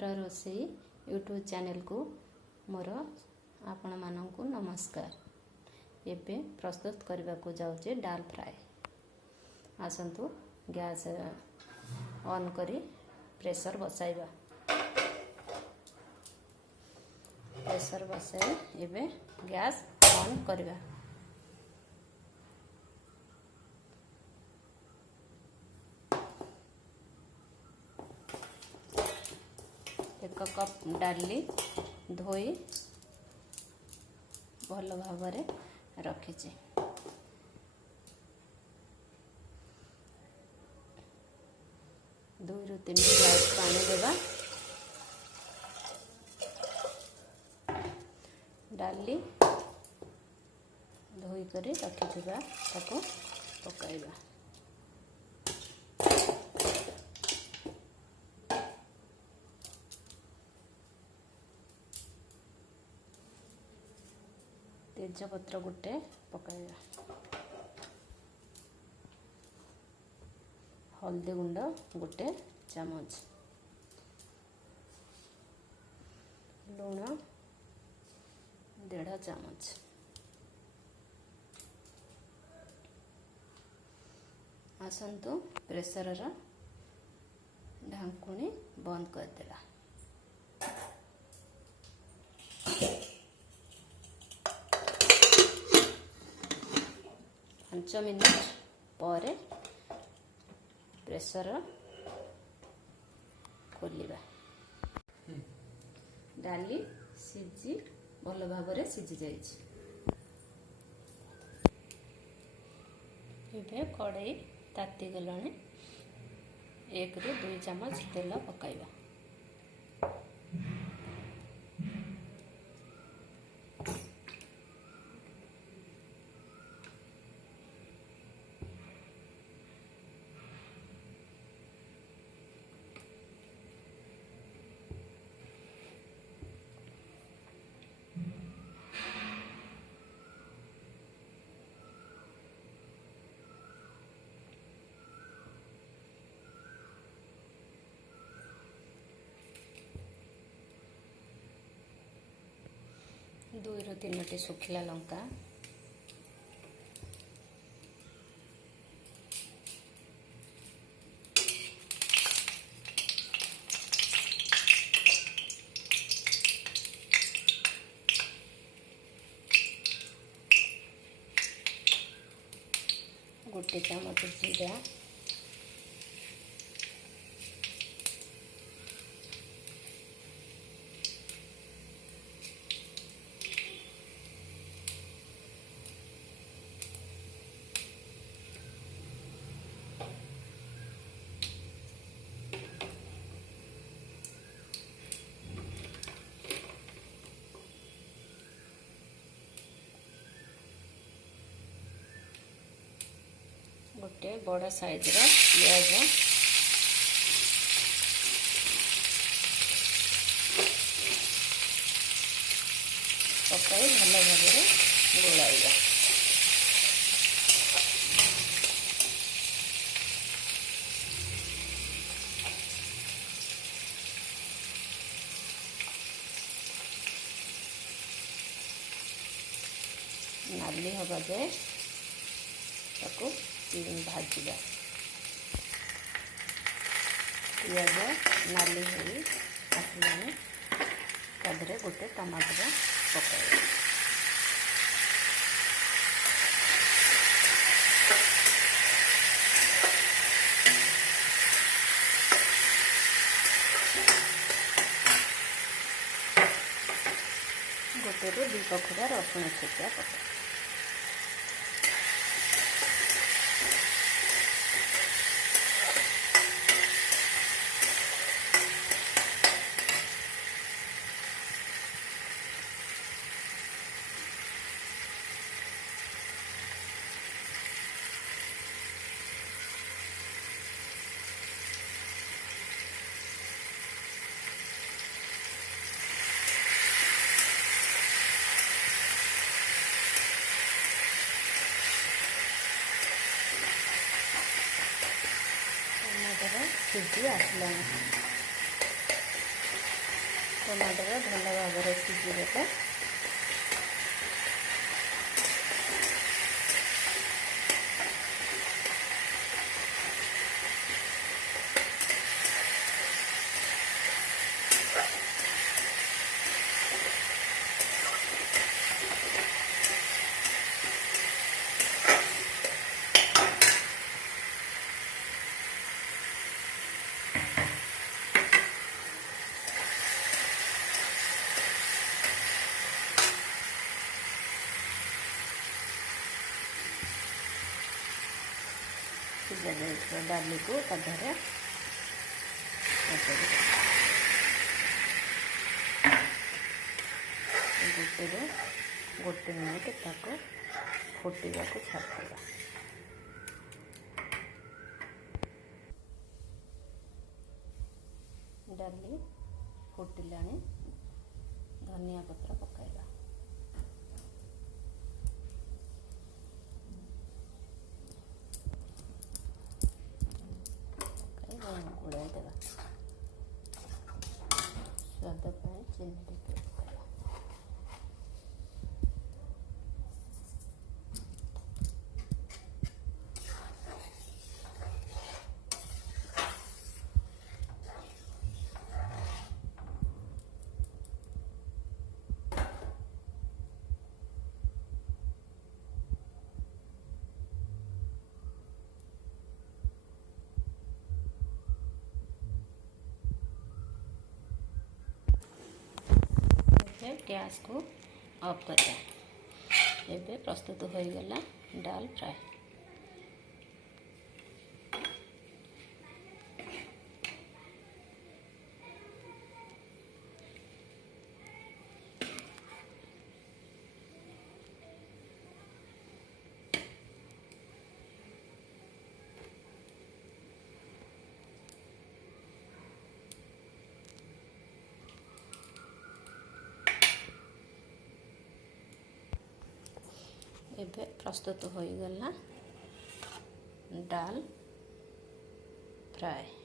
सुखर रोषेई YouTube channel को मोर आपण मानकु नमस्कार। एबे प्रस्तुत करबा को जाउचे डाल फ्राए। आसंतु गैस ऑन करी प्रेशर बसाइबा। प्रेशर बसाई एबे गैस ऑन करबा। एक कप डाली धोई भल भाव रखी 2 ରୁ 3 ग्लास पानी देवा। डाली धोई करी रखी ताको पकाइबा। तेजपत्र गोटे पकाइबा। हल्दी गुंड गोटे चामच, लुण 1.5 चामच, आसंतु प्रेशर ढांकुणी बंद कर देला। 5 मिनट पर प्रेशर खोलिबा। डाली सिझी भल भाव सिझी जाइछि। एबे कड़ाई ताती गलाने 1 ରୁ 2 चामच तेल पकाइबा। दो 3 सुखिला लंका, गोटे चामच जीरा, गोटे बड़ साइज पियाज, पकाई भल भाव गोलाइबा। नाली हवा जाए ताको भाजिबा। पियाज नाली हो आसलाने तादरे गोटे टमाटर पकाइबा। गोटे ରୁ 2 कखुरा रसुण छेचा पकाइबा। सिद्धि आसलानी। ଟମାଟୋ ଭଲ ଭାବରେ ସିଝିଗଲେ ସିଝା ଯାଇଥିବା ଡାଲିକୁ ତା ଦେହରେ ଗୋଟେ ମିନିଟ୍ ତାକୁ ଫୁଟିବାକୁ ଛାଡ଼ିଦେବା। ଡାଲି ଫୁଟିଲାଣି, ଧନିଆ ପତ୍ର ପକାଇବା। ଗୋଳାଇ ଦେବା। ସ୍ୱାଦ ପାଇଁ ଚିନି ଟିକେ ପକାଇବା। गैस को ऑफ करें। एबे प्रस्तुत हो गला डाल फ्राए। एबे प्रस्तुत हो गला डाल फ्राए।